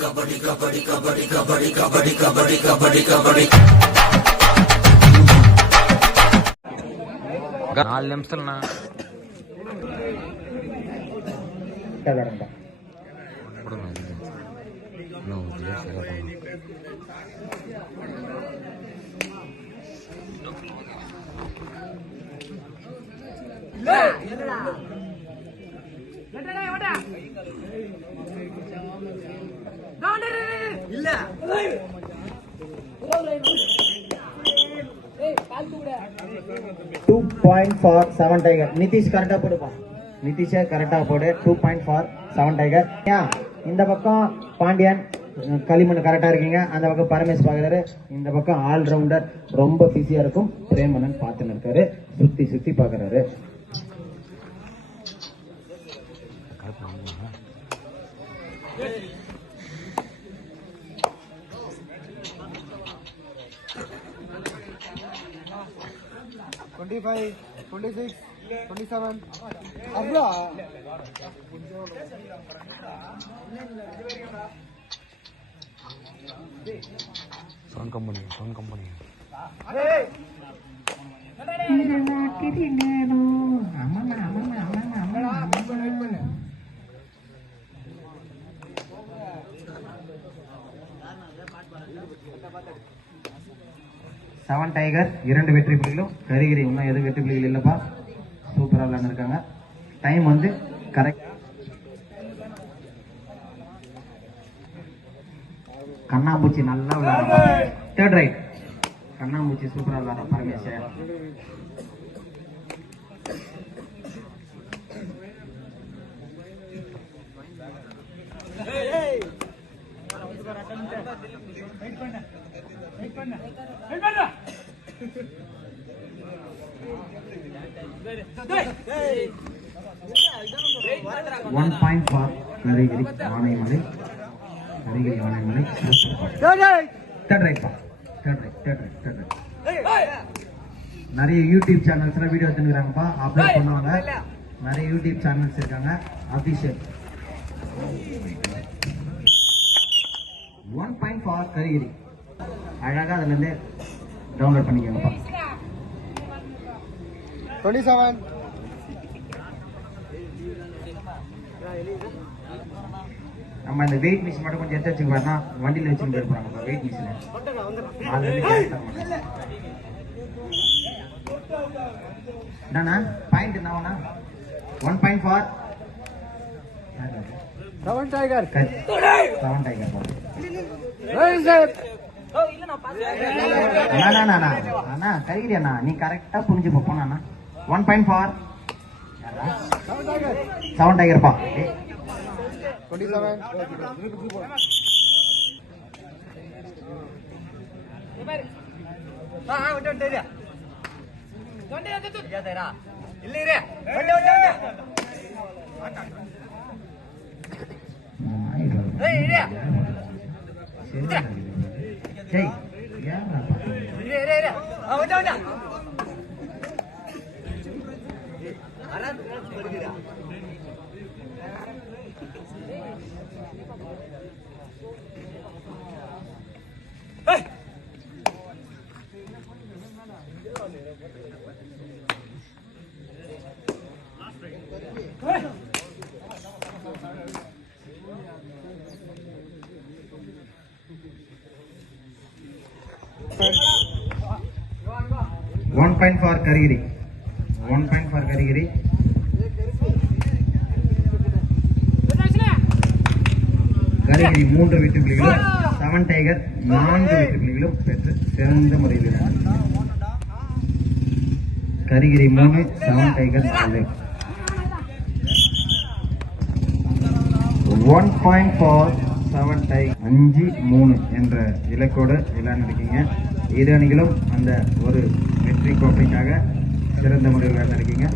4 నిమిషాలన్నా இல்ல 2 point for 7 tiger. Nitish கரெக்டா போடுப்பா. நிதிஷ் கரெக்டா போடு. 2 point for 7 tiger. இந்த பக்கம் பாண்டியன் களிமண் கரெக்டா இருக்கீங்க. அந்த பக்கம் பரமேஷ் பாக்குறாரு. இந்த பக்கம் ஆல் ரவுண்டர் ரொம்ப பிஸியா இருக்கும். பிரேமனன் பாத்துன்னு இருக்காரு. சுத்தி சுத்தி பாக்குறாரு. Five, 26, 27. Abra. Sound company. Hey. Seven tiger 2 வெற்றி புள்ளிகளும் கரிகிரி இன்னும் எதுவும் வெற்றி புள்ளிகள் இல்லப்பா. சூப்பரா விளையாண்டுருக்காங்க. டைம் வந்து கரெக்ட். கண்ணாம்பூச்சி நல்லா விளையாடுறா. Third right. கண்ணாம்பூச்சி சூப்பரா விளையாடுறா Parameswaran. One point for Karigiri Anaimalai. Karigiri Anaimalai. Third right. நிறைய யூடியூப் சேனல்ஸ்ல வீடியோ எடுத்துக்கிறாங்கப்பா. அப்லோட் பண்ணுவாங்க. நிறைய யூடியூப் சேனல்ஸ் இருக்காங்க. Abhishek 1 point for Karigiri. அழகா அதுல இருந்து டவுன்லோட் பண்ணிக்கோங்கப்பா. 27. நம்ம இந்த வெயிட் மிஷின் மட்டும் கொஞ்சம் எடுத்து வச்சுக்கோனா வண்டியில வச்சுட்டு போயிருப்பாங்க வெயிட் மிஷின். என்னண்ணா பாயிண்ட் என்னவா? 1 point for 7 tiger. 7 tiger. அண்ணா கரிகிரி அண்ணா நீ கரெக்டா புரிஞ்சு போனா 1 point for 7 tiger பா. 27. Jai One point for Karigiri. 1 point for Karigiri. Karigiri 3 வெற்றி புள்ளிகளும் 7 டைகர் 4 வெற்றி புள்ளிகளும் பெற்று சிறந்த முறையில் Karigiri 3 7 tiger 4. 1 point for 7 tiger 5-3 என்ற இலக்கோடு விளையாண்டிருக்கீங்க. இரு அணிகளும் அந்த ஒரு வெற்றி கோப்பைக்காக சிறந்த முறையில் விளையாண்டிருக்கீங்க.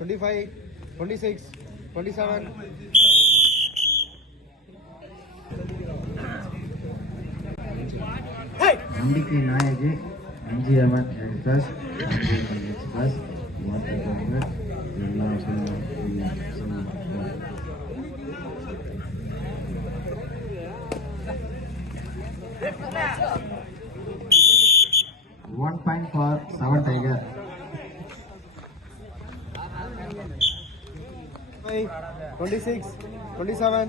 $25, $26, $27. நம்பிக்கை நாயகி 5 அவன் எக்ஸ்பிரஸ் எக்ஸ்பிரஸ் வார்த்தைக்காக எல்லா One point for 7 Tiger. 26, 27.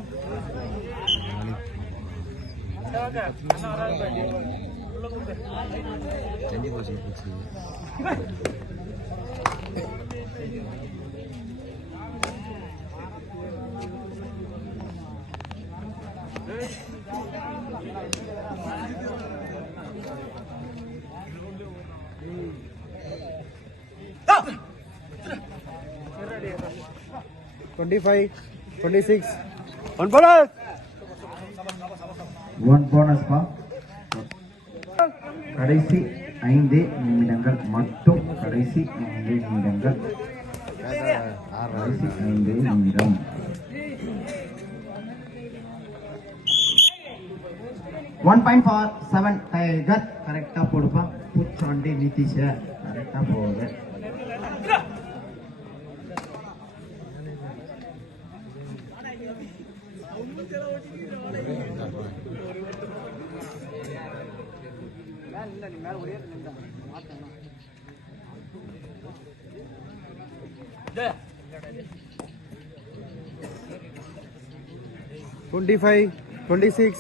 Stop! 25, 26. One bonus. One bonus for கடைசி 5 நிமிடங்கள் மட்டும். கடைசி 5 நிமிடங்கள். கடைசி 5 நிமிடம். One point for 7 Tiger. கரெக்டா போடுப்பா. புச்சாண்டி நிதிஷ கரெக்டா போகுது. Yeah. 25, 26.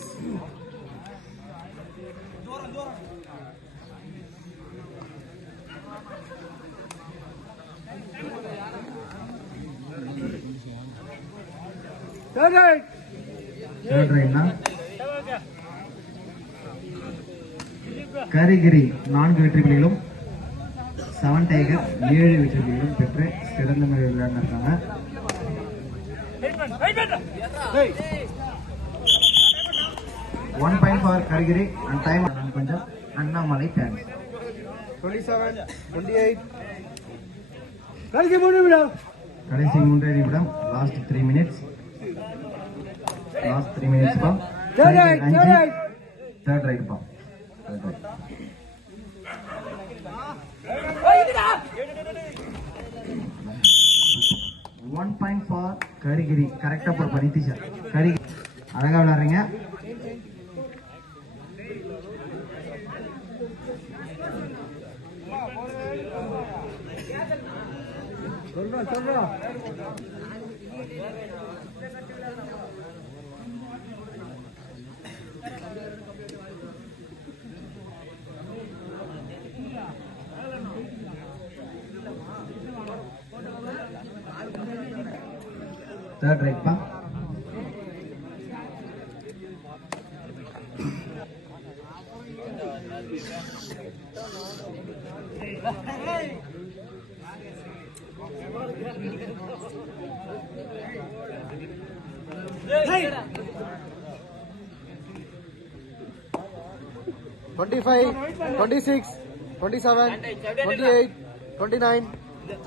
Third right. Third right now. Karigiri 4 வெற்றிகளிலும் 7 tiger 7 வெற்றிகளிலும் பெற்று சிறந்த முறையில் விளையாடிருக்காங்க. One point for Karigiri and time கொஞ்சம் அண்ணாமலை fans. 27, 28. கடைசி 3 நிமிடம். கடைசி 3 நிமிடம். Last 3 minutes. Last 3 minutes பா. Third right, third right. Third right பா. Third right. One point for Karigiri. கரெக்டா போடுப்பா நிதிஷா. கரிகிரி அழகா விளையாடுறீங்க. சொல்றா. Third right பா. Hey! 25, 26, 27, 28, 29,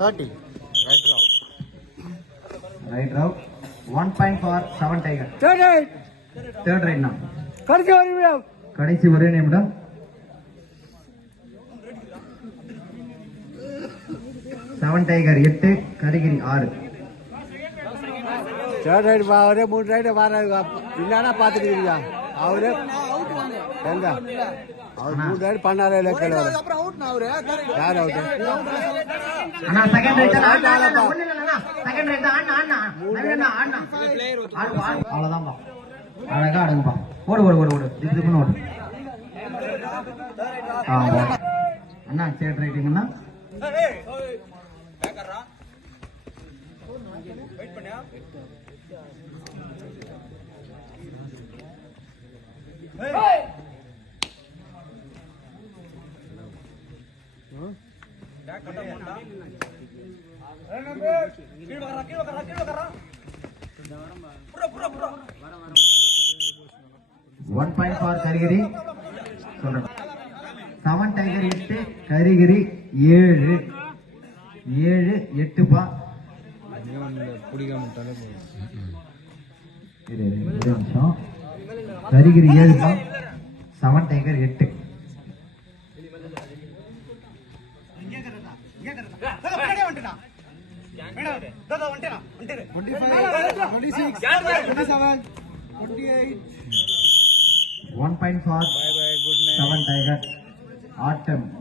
30. Right route. Right route. 1 point for 7 Tiger. Third right. Third right now. கடைசி 1 நிமிடம். கடைசி 1 நிமிடம். 7 Tiger 8, கரிகிரி 6. Third right பா. அவரே 3 right வராங்க. இல்லனா பாத்துட்டு இருக்கீங்க. அவரே எங்க? அவர் 3 right பண்ணாரே லெக்கல. அப்புறம் அவுட் நான் அவரே. யார் அவுட்? அண்ணா செகண்ட் ரைட் அண்ணா ஒண்ணு இல்ல செகண்ட் ரைட் அண்ணா அண்ணா அவ்வளவுதான் பா. அழகா ஆடுங்கப்பா. ஓடு திப்புன்னு ஓடு. அண்ணா தேர்ட் ரைட்டுங்கண்ணா. One point for Karigiri. 7 tiger 8, Karigiri 7. 7 8 பா. கரிகிரி 7 பா. 7 tiger 8. One point for 7 Tiger. Autumn.